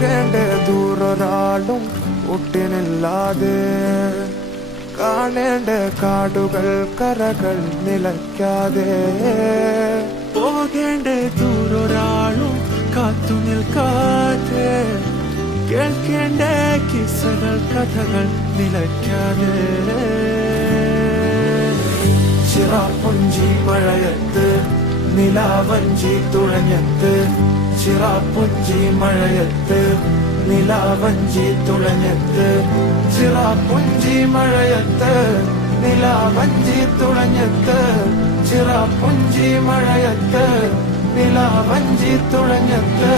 പോകേണ്ട ദൂരൊരാളും ഒട്ടിനില്ലാതെ കാണേണ്ട കാടുകൾ കരകൾ നിലയ്ക്കാതെ പോകേണ്ട ദൂരൊരാളും കാത്തു നിൽക്കാതെ കേൾക്കേണ്ട കിസ്സകൾ കഥകൾ നിലയ്ക്കാതെ ചിറാപ്പുഞ്ചി മഴയത്ത് നിലാവഞ്ചി തുഴഞ്ഞത്ത് ചിറാപ്പുഞ്ചി മഴയത്ത് നിലാവഞ്ചി തുഴഞ്ഞത്ത് ചിറാപ്പുഞ്ചി മഴയത്ത് നിലാവഞ്ചി തുഴഞ്ഞത്ത് ചിറാപ്പുഞ്ചി മഴയത്ത് നിലാവഞ്ചി തുഴഞ്ഞത്ത്